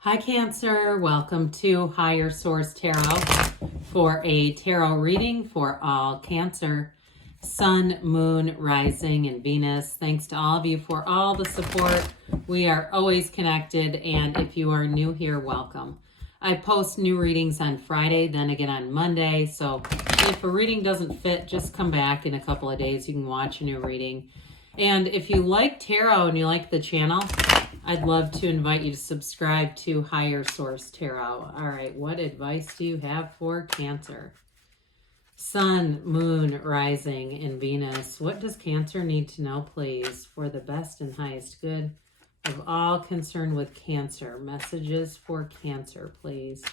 Hi Cancer, welcome to Higher Source Tarot for a tarot reading for all Cancer, Sun, Moon, Rising, and Venus. Thanks to all of you for all the support. We are always connected, and if you are new here, welcome. I post new readings on Friday, then again on Monday, so if a reading doesn't fit, just come back in a couple of days. You can watch a new reading. And if you like tarot and you like the channel, I'd love to invite you to subscribe to Higher Source Tarot. All right, what advice do you have for Cancer? Sun, Moon, Rising, and Venus. What does Cancer need to know, please, for the best and highest good of all concerned with Cancer? Messages for Cancer, please.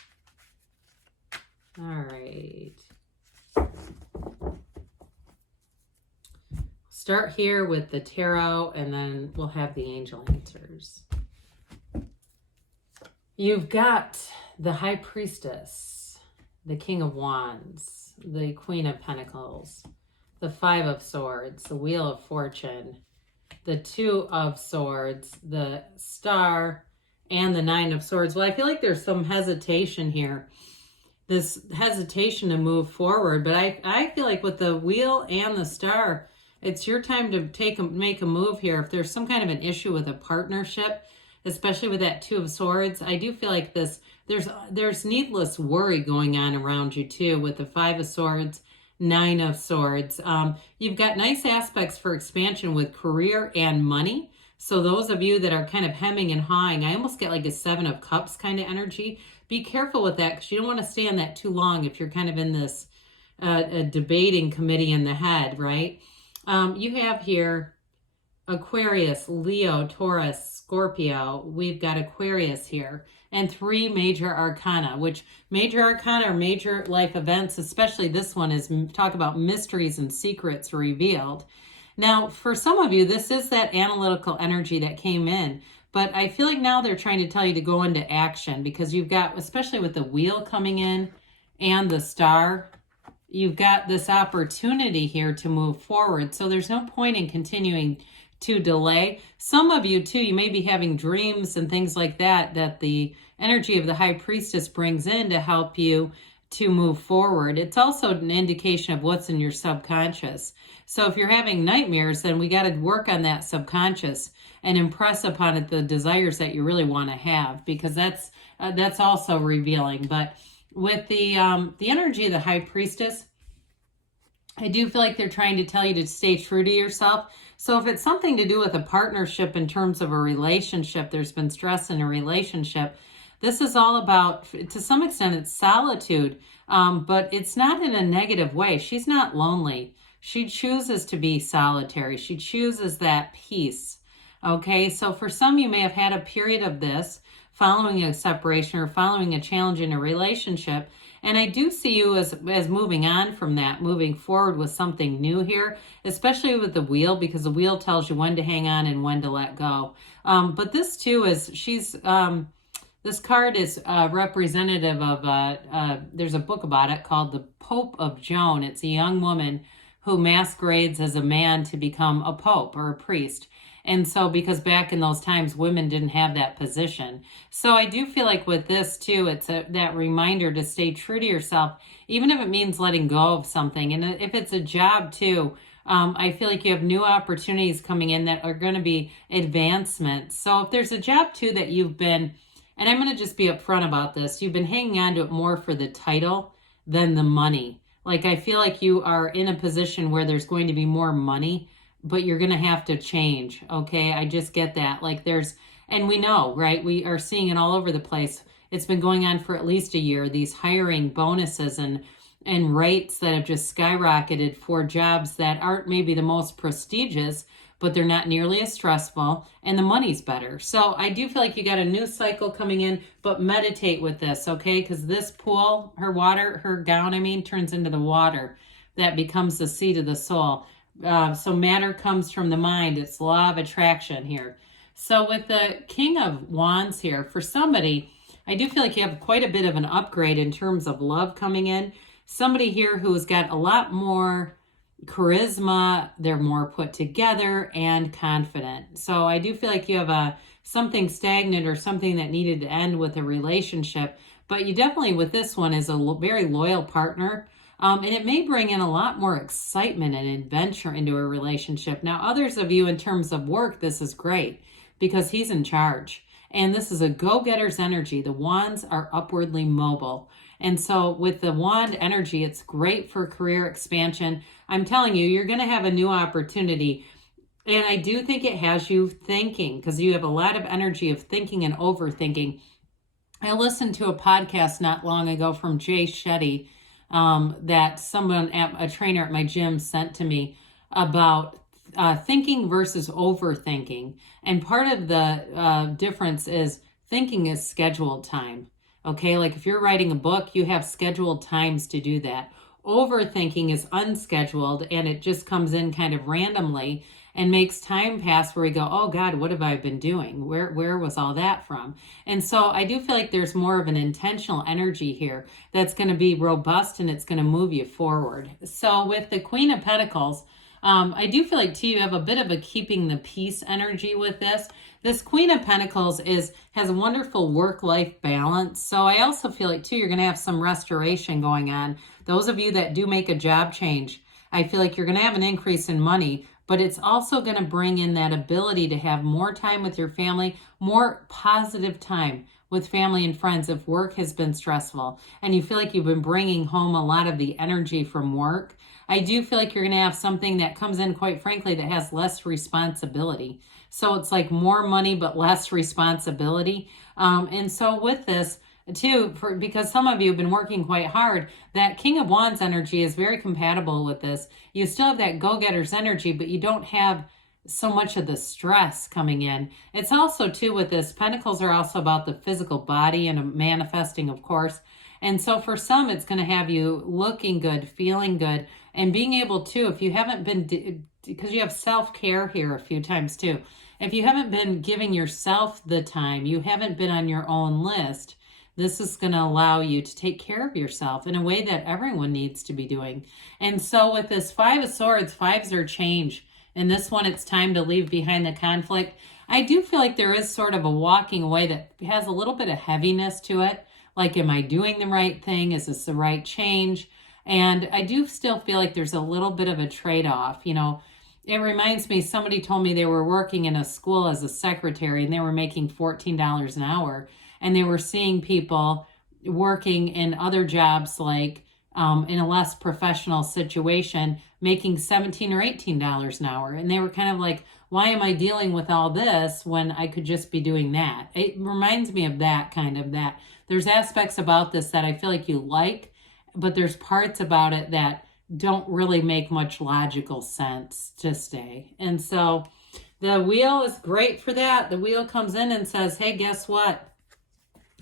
All right. Start here with the tarot, and then we'll have the angel answers. You've got the High Priestess, the King of Wands, the Queen of Pentacles, the Five of Swords, the Wheel of Fortune, the Two of Swords, the Star, and the Nine of Swords. Well, I feel like there's some hesitation here. This hesitation to move forward, but I feel like with the Wheel and the Star, it's your time to make a move here. If there's some kind of an issue with a partnership, especially with that Two of Swords, I do feel like there's needless worry going on around you too with the Five of Swords, Nine of Swords. You've got nice aspects for expansion with career and money. So those of you that are kind of hemming and hawing, I almost get like a Seven of Cups kind of energy. Be careful with that because you don't want to stay on that too long if you're kind of in this a debating committee in the head, right? You have here Aquarius, Leo, Taurus, Scorpio. We've got Aquarius here. And three major arcana, which major arcana are major life events, especially this one is talk about mysteries and secrets revealed. Now, for some of you, this is that analytical energy that came in. But I feel like now they're trying to tell you to go into action because you've got, especially with the Wheel coming in and the Star, you've got this opportunity here to move forward. So there's no point in continuing to delay. Some of you too, you may be having dreams and things like that, that the energy of the High Priestess brings in to help you to move forward. It's also an indication of what's in your subconscious. So if you're having nightmares, then we got to work on that subconscious and impress upon it the desires that you really want to have, because that's also revealing. But with the energy of the High Priestess, I do feel like they're trying to tell you to stay true to yourself. So if it's something to do with a partnership in terms of a relationship, there's been stress in a relationship, this is all about, to some extent, it's solitude, but it's not in a negative way. She's not lonely. She chooses to be solitary. She chooses that peace. Okay, so for some, you may have had a period of this following a separation or following a challenge in a relationship. And I do see you as moving on from that, moving forward with something new here, especially with the Wheel, because the Wheel tells you when to hang on and when to let go. But this too is, this card is representative of, there's a book about it called The Pope of Joan. It's a young woman who masquerades as a man to become a pope or a priest. And so, because back in those times, women didn't have that position. So I do feel like with this too, it's that reminder to stay true to yourself, even if it means letting go of something. And if it's a job too, I feel like you have new opportunities coming in that are going to be advancements. So if there's a job too that you've been, and I'm going to just be upfront about this, you've been hanging on to it more for the title than the money. Like I feel like you are in a position where there's going to be more money, but you're going to have to change. Okay. I just get that. Like and we know, right? We are seeing it all over the place. It's been going on for at least a year, these hiring bonuses and rates that have just skyrocketed for jobs that aren't maybe the most prestigious, but they're not nearly as stressful and the money's better. So I do feel like you got a new cycle coming in, but meditate with this. Okay. Because this pool, her gown, turns into the water that becomes the seat of the soul. So matter comes from the mind. It's law of attraction here. So with the King of Wands here, for somebody, I do feel like you have quite a bit of an upgrade in terms of love coming in. Somebody here who's got a lot more charisma, they're more put together and confident. So I do feel like you have something stagnant or something that needed to end with a relationship. But you definitely, with this one, is a very loyal partner. And it may bring in a lot more excitement and adventure into a relationship. Now, others of you, in terms of work, this is great because he's in charge. And this is a go-getter's energy. The wands are upwardly mobile. And so with the wand energy, it's great for career expansion. I'm telling you, you're going to have a new opportunity. And I do think it has you thinking, because you have a lot of energy of thinking and overthinking. I listened to a podcast not long ago from Jay Shetty that someone, a trainer at my gym, sent to me about thinking versus overthinking. And part of the difference is thinking is scheduled time. Okay, like if you're writing a book, you have scheduled times to do that. Overthinking is unscheduled and it just comes in kind of randomly and makes time pass where we go, oh God, what have I been doing? Where was all that from? And so I do feel like there's more of an intentional energy here that's going to be robust and it's going to move you forward. So with the Queen of Pentacles, I do feel like too, you have a bit of a keeping the peace energy with this. This Queen of Pentacles has a wonderful work-life balance. So I also feel like too, you're going to have some restoration going on. Those of you that do make a job change, I feel like you're going to have an increase in money, but it's also going to bring in that ability to have more time with your family, more positive time with family and friends if work has been stressful and you feel like you've been bringing home a lot of the energy from work. I do feel like you're going to have something that comes in, quite frankly, that has less responsibility. So it's like more money, but less responsibility. And so with this, too, because some of you have been working quite hard, that King of Wands energy is very compatible with this. You still have that go-getter's energy, but you don't have so much of the stress coming in. It's also, too, with this, Pentacles are also about the physical body and manifesting, of course. And so for some, it's going to have you looking good, feeling good, and being able to, if you haven't been, because you have self-care here a few times, too. If you haven't been giving yourself the time, you haven't been on your own list, this is going to allow you to take care of yourself in a way that everyone needs to be doing. And so with this Five of Swords, fives are change. And this one, it's time to leave behind the conflict. I do feel like there is sort of a walking away that has a little bit of heaviness to it. Like, am I doing the right thing? Is this the right change? And I do still feel like there's a little bit of a trade-off. You know, it reminds me, somebody told me they were working in a school as a secretary and they were making $14 an hour. And they were seeing people working in other jobs, like in a less professional situation, making $17 or $18 an hour. And they were kind of like, why am I dealing with all this when I could just be doing that? It reminds me of that kind of that. There's aspects about this that I feel like you like, but there's parts about it that don't really make much logical sense to stay. And so the wheel is great for that. The wheel comes in and says, hey, guess what?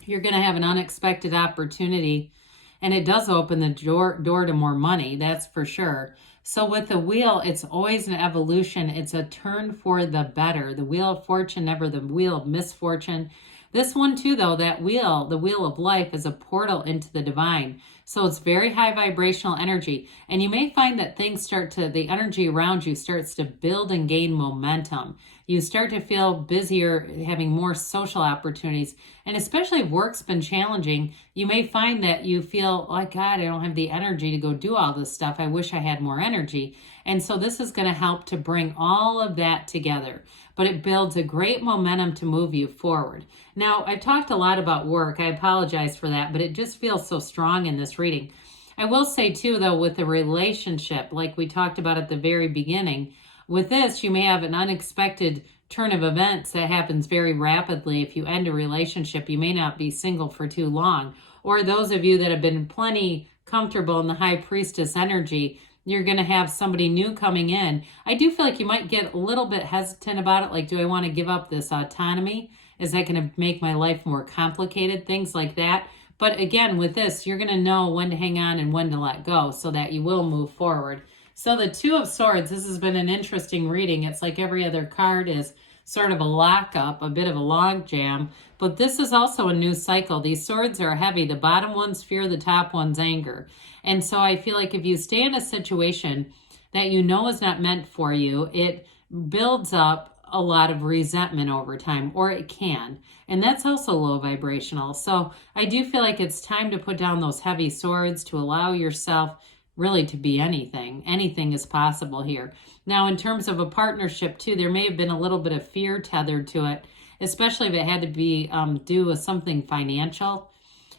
You're going to have an unexpected opportunity, and it does open the door to more money, that's for sure. So with the wheel, it's always an evolution. It's a turn for the better. The wheel of fortune, never the wheel of misfortune. This one too, though, that wheel, the wheel of life, is a portal into the divine. So it's very high vibrational energy. And you may find that the energy around you starts to build and gain momentum. You start to feel busier, having more social opportunities. And especially if work's been challenging, you may find that you feel like, God, I don't have the energy to go do all this stuff. I wish I had more energy. And so this is going to help to bring all of that together. But it builds a great momentum to move you forward. Now, I've talked a lot about work. I apologize for that, but it just feels so strong in this reading. I will say too, though, with the relationship, like we talked about at the very beginning, with this, you may have an unexpected turn of events that happens very rapidly. If you end a relationship, you may not be single for too long. Or those of you that have been plenty comfortable in the High Priestess energy, you're going to have somebody new coming in. I do feel like you might get a little bit hesitant about it. Like, do I want to give up this autonomy? Is that going to make my life more complicated? Things like that. But again, with this, you're going to know when to hang on and when to let go so that you will move forward. So the Two of Swords, this has been an interesting reading. It's like every other card is sort of a lockup, a bit of a log jam. But this is also a new cycle. These swords are heavy. The bottom one's fear, the top one's anger. And so I feel like if you stay in a situation that you know is not meant for you, it builds up a lot of resentment over time, or it can. And that's also low vibrational. So I do feel like it's time to put down those heavy swords to allow yourself really to be anything. Anything is possible here. Now, in terms of a partnership too, there may have been a little bit of fear tethered to it, especially if it had to be due with something financial.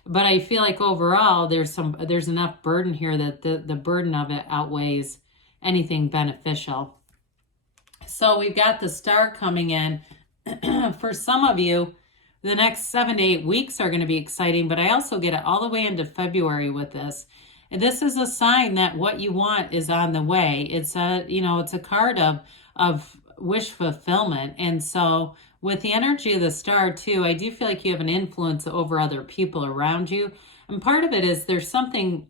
But I feel like overall there's enough burden here that the burden of it outweighs anything beneficial. So we've got the star coming in. For some of you, the next 7 to 8 weeks are going to be exciting, but I also get it all the way into February with this. And this is a sign that what you want is on the way. It's a card of wish fulfillment. And so with the energy of the star too, I do feel like you have an influence over other people around you. And part of it is there's something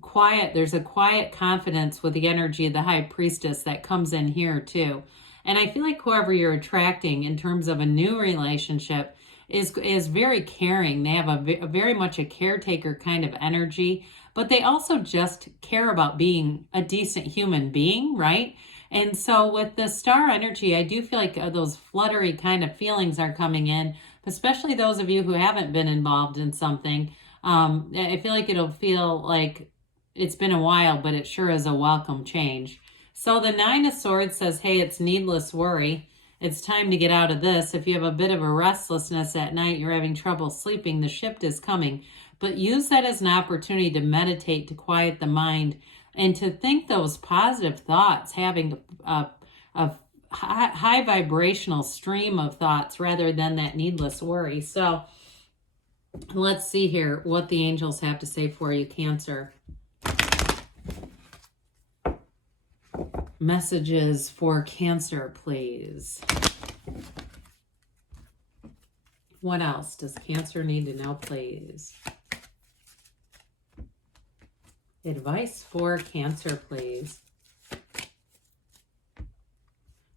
quiet. There's a quiet confidence with the energy of the high priestess that comes in here too. And I feel like whoever you're attracting in terms of a new relationship is very caring. They have a very much a caretaker kind of energy, but they also just care about being a decent human being, right? And so with the star energy, I do feel like those fluttery kind of feelings are coming in, especially those of you who haven't been involved in something. I feel like it'll feel like it's been a while, but it sure is a welcome change. So the 9 of Swords says, hey, it's needless worry. It's time to get out of this. If you have a bit of a restlessness at night, you're having trouble sleeping, the shift is coming. But use that as an opportunity to meditate, to quiet the mind, and to think those positive thoughts, having a high vibrational stream of thoughts rather than that needless worry. So let's see here what the angels have to say for you, Cancer. Messages for Cancer, please. What else does Cancer need to know, please? Advice for Cancer, please.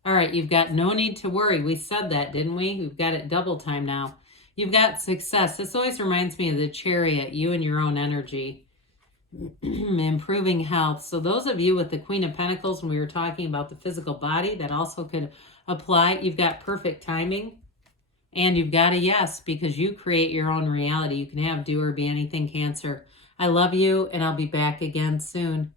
All right, you've got no need to worry. We said that, didn't we? We've got it double time now. You've got success. This always reminds me of the Chariot, you and your own energy. Improving health. So those of you with the Queen of Pentacles, when we were talking about the physical body, that also could apply. You've got perfect timing, and you've got a yes, because you create your own reality. You can have, do, or be anything, Cancer. I love you, and I'll be back again soon.